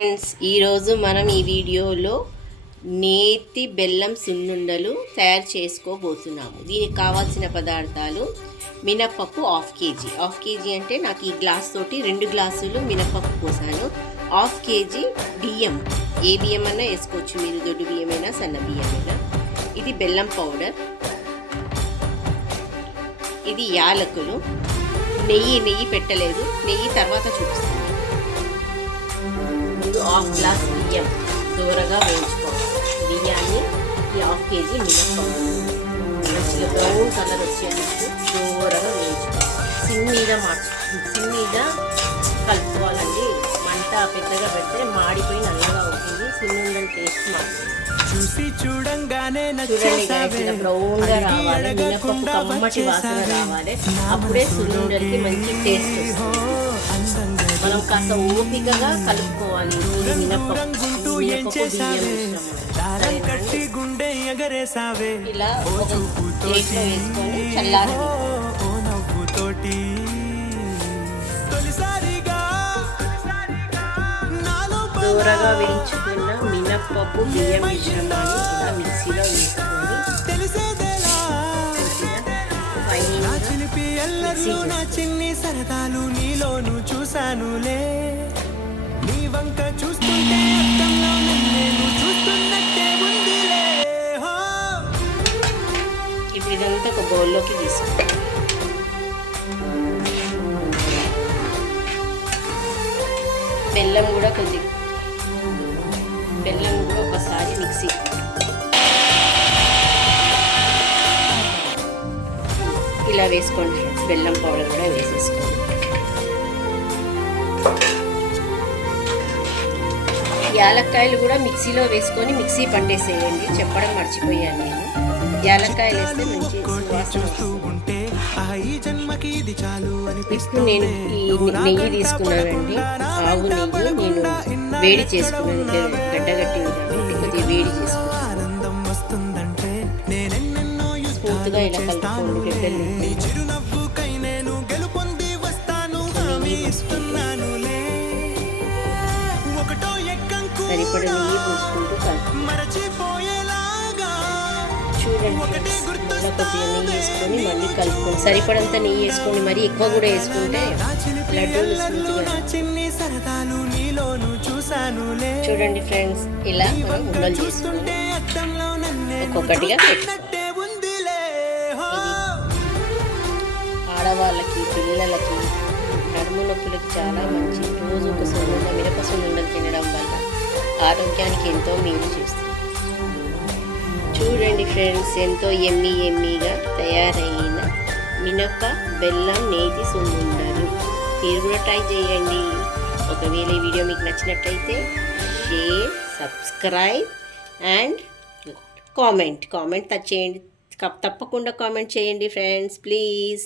Friends, ఈరోజు మనం ఈ వీడియోలో నేతి బెల్లం సున్నుండలు తయారు చేసుకోబోతున్నాము. దీనికి కావాల్సిన పదార్థాలు మినప్పప్పు హాఫ్ కేజీ అంటే నాకు ఈ గ్లాస్ తోటి 2 గ్లాసులు మినప్పప్పు పోసాను. హాఫ్ కేజీ బియ్యం, ఏ బియ్యం అన్నా వేసుకోవచ్చు మీరు, దొడ్డు బియ్యమైనా సన్న బియ్యమైనా. ఇది బెల్లం పౌడర్, ఇది యాలకులు, నెయ్యి పెట్టలేదు, నెయ్యి తర్వాత చూపిస్తాను. హాఫ్ గ్లాస్ బియ్యం దూరగా వేయించుకోవాలి. బియ్యాన్ని ఈ హాఫ్ కేజీ మినప్పప్పు మంచిగా బ్రౌన్ కలర్ వచ్చేటట్టు దూరగా వేయించుకోవాలి. సిమ్ మీద కలుపుకోవాలండి. మంట పెద్దగా పెడితే మాడిపోయి నల్లగా అవుతుంది, సున్నుండల టేస్ట్ మారుతుంది. చూడండి, బ్రౌన్గా రావాలి, మినప్పప్పు కమ్మటి వాసన రావాలి, అప్పుడే సున్నుండలకి మంచి టేస్ట్ వస్తుంది. మనం కాస్త ఓపికగా కలుపుకోవాలి. మినప్పప్పు బియ్యం ఇలా ఒక ప్లేట్లో వేసుకొని చల్లారి దూరగా వేయించుకున్న మినప్పప్పు బియ్యం మిశ్రమాన్ని ఇలా మిక్సీలో వేసుకొని చిన్ని సరదాలు నీలోను చూసానులే, నీ వంక చూస్తుంటే అర్థంలో నేను చూస్తున్నట్టే ఉందిలే. ఇప్పుడు ఇదంతా ఒక బౌల్లోకి తీసుకోండి. బెల్లం కూడా ఒకసారి మిక్సీ ఇలా వేసుకోండి ఫ్రెండ్స్. బెల్లం పౌడర్ కూడా వేసేసుకోండి. యాలక్కాయలు కూడా మిక్సీలో వేసుకొని మిక్సీ పట్టేసేయండి. చెప్పడం మర్చిపోయాను నేను. యాలక్కాయలు వేస్తే మంచి సువాసన వస్తుంది. ఇప్పుడు నేను ఈ నెయ్యి తీసుకున్నానండి, ఆవు నెయ్యి. నేను వేడి చేసుకున్నాను, గడ్డగట్టి కొద్దిగా వేడి చేసుకున్నాను. స్మూత్గా ఇలా కలుపుకోండి. సరిపడ నెయ్యి పోసుకుంటూ చూడండి. కొద్దిగా నెయ్యి వేసుకొని మళ్ళీ కలుపుకోండి. సరిపడంత నెయ్యి వేసుకోండి, మరి ఎక్కువ కూడా వేసుకుంటే లడ్డూలు స్మూత్గా. చూడండి ఫ్రెండ్స్, ఇలా మనం ఉండలు చేసుకొని ఒక్కొక్కటిగా పెట్టుకోవాలి. ఆడవాళ్ళకి, పిల్లలకి, నడుము నొప్పులకి చాలా మంచి. రోజు ఒక సున్నుండ, మిరప సున్నుండలు తినడం వల్ల ఆరోగ్యానికి ఎంతో మేలు చేస్తుంది. చూడండి ఫ్రెండ్స్, ఎంతో ఎమ్మీగా తయారైన మినప బెల్లం నేతి సున్నుండలు. మీరు కూడా ట్రై చేయండి. ఒకవేళ ఈ వీడియో మీకు నచ్చినట్లయితే షేర్, సబ్స్క్రైబ్ అండ్ కామెంట్ చేయండి. తప్పకుండా కామెంట్ చేయండి ఫ్రెండ్స్, ప్లీజ్.